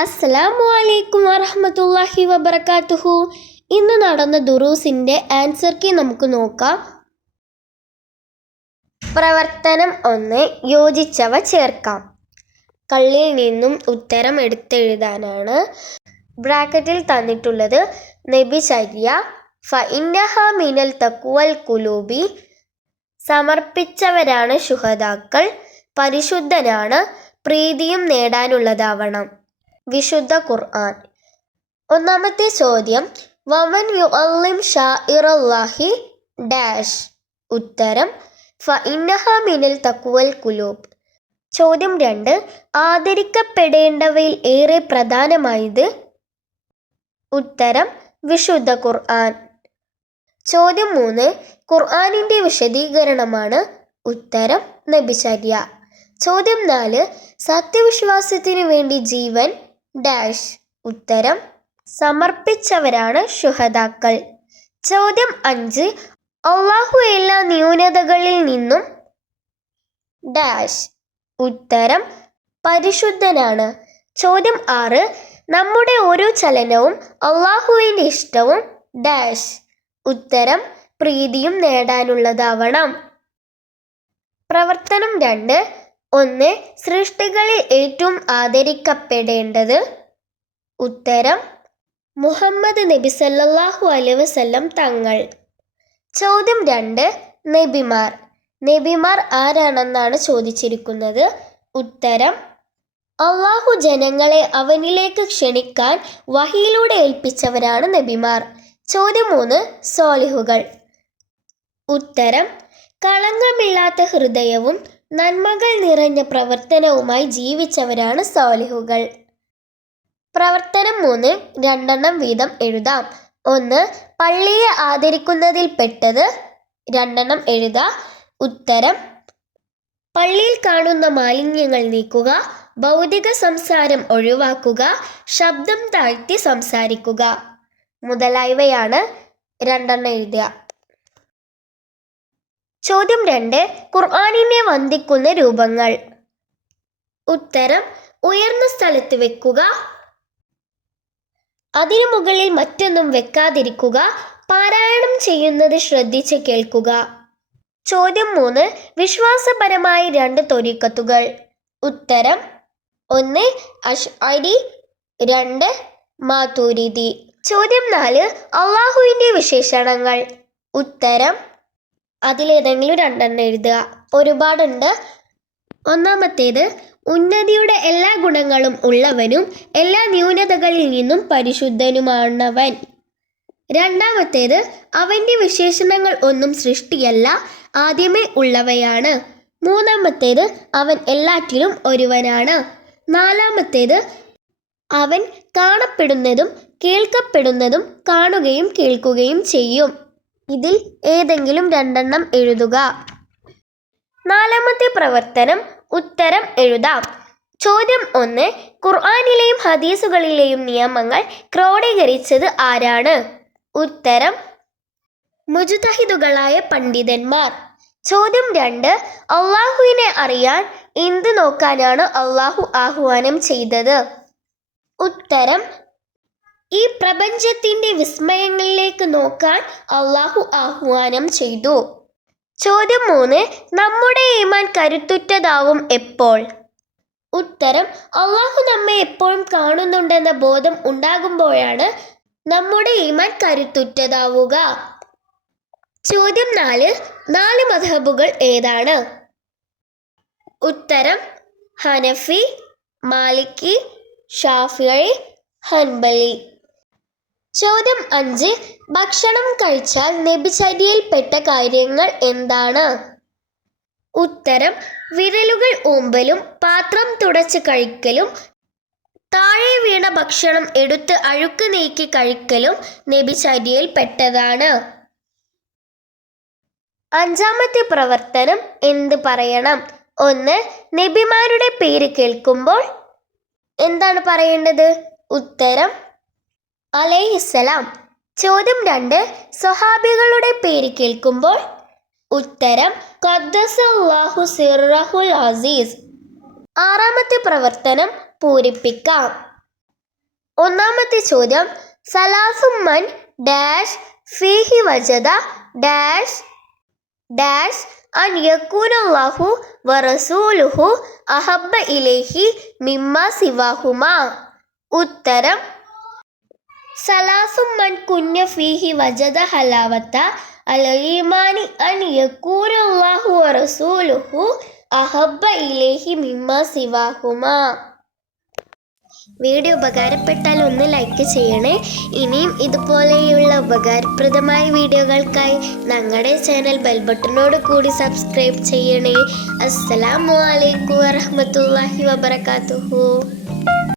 അസ്സലാമു അലൈക്കും വറഹ്മത്തുള്ളാഹി വബറകാതുഹു. ഇന്ന് നടന്ന ദുറൂസിൻ്റെ ആൻസർ കീ നമുക്ക് നോക്കാം. പ്രവർത്തനം 1. യോജിച്ചവ ചേർക്കാം. കള്ളിൽ നിന്നും ഉത്തരം എടുത്തെഴുതാനാണ്. ബ്രാക്കറ്റിൽ തന്നിട്ടുള്ളത് നബിചര്യ, ഫഇന്നഹ മിനൽ തഖ്വൽ ഖുലൂബി, സമർപ്പിച്ചവരാണ് ശുഹദാക്കൾ, പരിശുദ്ധനാണ്, പ്രീതിയും നേടാനുള്ളതാവണം. വിശുദ്ധ ഖുർആൻ. ഒന്നാമത്തെ ചോദ്യം, വമൻ യുഅല്ലിം ശാഇറല്ലാഹി ഡാഷ്. ഉത്തരം ഫഇന്നഹ മിനൽ തഖ്വൽ ഖുലൂബ്. ചോദ്യം 2, ആദരിക്കപ്പെടേണ്ടവയിൽ ഏറെ പ്രധാനമായത്. ഉത്തരം വിശുദ്ധ ഖുർആൻ. ചോദ്യം 3, ഖുർആനിൻ്റെ വിശദീകരണമാണ്. ഉത്തരം നബിചര്യ. ചോദ്യം 4, സത്യവിശ്വാസത്തിനു വേണ്ടി ജീവൻ ഡാഷ്. ഉത്തരം സമർപ്പിച്ചവരാണ് ശുഹദാക്കൾ. ചോദ്യം 5, അല്ലാഹു എല്ലാ ന്യൂനതകളിൽ നിന്നും ഡാഷ്. ഉത്തരം പരിശുദ്ധനാണ്. ചോദ്യം 6, നമ്മുടെ ഓരോ ചലനവും അല്ലാഹുവിൻ്റെ ഇഷ്ടവും ഡാഷ്. ഉത്തരം പ്രീതിയും നേടാനുള്ളതാവണം. പ്രവർത്തനം 2. 1. സൃഷ്ടികളിൽ ഏറ്റവും ആദരിക്കപ്പെടേണ്ടത്. ഉത്തരം മുഹമ്മദ് നബി സല്ലല്ലാഹു അലൈഹി വസല്ലം തങ്ങൾ. ചോദ്യം 2, നബിമാർ. നബിമാർ ആരാണെന്നാണ് ചോദിച്ചിരിക്കുന്നത്. ഉത്തരം അല്ലാഹു ജനങ്ങളെ അവനിലേക്ക് ക്ഷണിക്കാൻ വഹിയിലൂടെ ഏൽപ്പിച്ചവരാണ് നബിമാർ. ചോദ്യം 3, സ്വാലിഹുകൾ. ഉത്തരം കളങ്കമില്ലാത്ത ഹൃദയവും നന്മകൾ നിറഞ്ഞ പ്രവർത്തനവുമായി ജീവിച്ചവരാണ് സ്വാലിഹുകൾ. പ്രവർത്തനം 3, 2 വീതം എഴുതാം. 1, പള്ളിയെ ആദരിക്കുന്നതിൽ പെട്ടത്. 2 എഴുതാം. ഉത്തരം പള്ളിയിൽ കാണുന്ന മാലിന്യങ്ങൾ നീക്കുക, ഭൗതിക സംസാരം ഒഴിവാക്കുക, ശബ്ദം താഴ്ത്തി സംസാരിക്കുക മുതലായവയാണ്. 2 എഴുതുക. ചോദ്യം 2, ഖുർആനിനെ വന്ദിക്കുന്ന രൂപങ്ങൾ. ഉത്തരം ഉയർന്ന സ്ഥലത്ത് വെക്കുക, അതിനു മുകളിൽ മറ്റൊന്നും വെക്കാതിരിക്കുക, പാരായണം ചെയ്യുന്നത് ശ്രദ്ധിച്ച് കേൾക്കുക. ചോദ്യം 3, വിശ്വാസപരമായ 2 ത്വരീഖത്തുകൾ. ഉത്തരം 1 അശ്അരി, 2 മാതുരിദി. ചോദ്യം 4, അല്ലാഹുവിൻ്റെ വിശേഷണങ്ങൾ. ഉത്തരം അതിലേതെങ്കിലും 2 എഴുതുക. ഒരുപാടുണ്ട്. ഒന്നാമത്തേത്, ഉന്നതിയുടെ എല്ലാ ഗുണങ്ങളും ഉള്ളവനും എല്ലാ ന്യൂനതകളിൽ നിന്നും പരിശുദ്ധനുമാണവൻ. രണ്ടാമത്തേത്, അവൻ്റെ വിശേഷണങ്ങൾ ഒന്നും സൃഷ്ടിയല്ല, ആദ്യമേ ഉള്ളവയാണ്. മൂന്നാമത്തേത്, അവൻ എല്ലാറ്റിലും ഒരുവനാണ്. നാലാമത്തേത്, അവൻ കാണപ്പെടുന്നതും കേൾക്കപ്പെടുന്നതും കാണുകയും കേൾക്കുകയും ചെയ്യും. ഇതിൽ ഏതെങ്കിലും 2 എഴുതുക. നാലാമത്തെ പ്രവർത്തനം, ഉത്തരം എഴുതാം. ചോദ്യം 1, ഖുർആനിലെയും ഹദീസുകളിലെയും നിയമങ്ങൾ ക്രോഡീകരിച്ചത് ആരാണ്? ഉത്തരം മുജ്തഹിദുകളായ പണ്ഡിതന്മാർ. ചോദ്യം 2, അല്ലാഹുവിനെ അറിയാൻ എന്ത് നോക്കാനാണ് അല്ലാഹു ആഹ്വാനം ചെയ്തത്? ഉത്തരം ഈ പ്രപഞ്ചത്തിൻ്റെ വിസ്മയങ്ങളിലേക്ക് നോക്കാൻ അല്ലാഹു ആഹ്വാനം ചെയ്തു. ചോദ്യം 3, നമ്മുടെ ഈമാൻ കരുത്തുറ്റതാവും എപ്പോൾ? ഉത്തരം അല്ലാഹു നമ്മെ എപ്പോഴും കാണുന്നുണ്ടെന്ന ബോധം ഉണ്ടാകുമ്പോഴാണ് നമ്മുടെ ഈമാൻ കരുത്തുറ്റതാവുക. ചോദ്യം 4, 4 മദ്ഹബുകൾ ഏതാണ്? ഉത്തരം ഹനഫി, മാലിക്കി, ഷാഫിഈ, ഹൻബലി. ചോദ്യം 5, ഭക്ഷണം കഴിച്ചാൽ നബിചര്യയിൽപ്പെട്ട കാര്യങ്ങൾ എന്താണ്? ഉത്തരം വിരലുകൾ ഊമ്പലും പാത്രം തുടച്ച് കഴിക്കലും താഴെ വീണ ഭക്ഷണം എടുത്ത് അഴുക്ക് നീക്കി കഴിക്കലും നബിചര്യയിൽപ്പെട്ടതാണ്. അഞ്ചാമത്തെ പ്രവർത്തനം, എന്ത് പറയണം? 1, നബിമാരുടെ പേര് കേൾക്കുമ്പോൾ എന്താണ് പറയേണ്ടത്? ഉത്തരം അലൈഹിസ്സലാം. ചോദ്യം 2, സ്വഹാബികളുടെ പേര് കേൾക്കുമ്പോൾ ഉത്തരം ഖദ്ദസല്ലാഹു സിർറഹുൽ അസീസ്. ആറാമത്തെ പ്രവർത്തനം പൂരിപ്പിക്കാം. ഒന്നാമത്തെ ചോദ്യം, സലാസും മൻ ഡാഷ് ഫീഹി വജദ ഡാഷ് ഡാഷ് അൻ യകൂനല്ലാഹു വറസൂലുഹു അഹബ്ബ ഇലൈഹി മിമ്മ സിവാഹുമാ. ഉത്തരം, സലാസും മൻ കുഞ്ഞ ഫീഹി വജദ ഹലാവത്ത അൽ ഈമാനി അൻ യകൂനല്ലാഹു വറസൂലുഹു അഹബ്ബ ഇലൈഹി മിമ്മ സിവാഹുമാ. വീഡിയോ ഉപകാരപ്പെട്ടാൽ ഒന്ന് ലൈക്ക് ചെയ്യണേ. ഇനിയും ഇതുപോലെയുള്ള ഉപകാരപ്രദമായ വീഡിയോകൾക്കായി ഞങ്ങളുടെ ചാനൽ ബെൽ ബട്ടണോട് കൂടി സബ്സ്ക്രൈബ് ചെയ്യണേ. അസ്സലാമു അലൈക്കും വറഹ്മത്തുള്ളാഹി വബറകാതുഹു.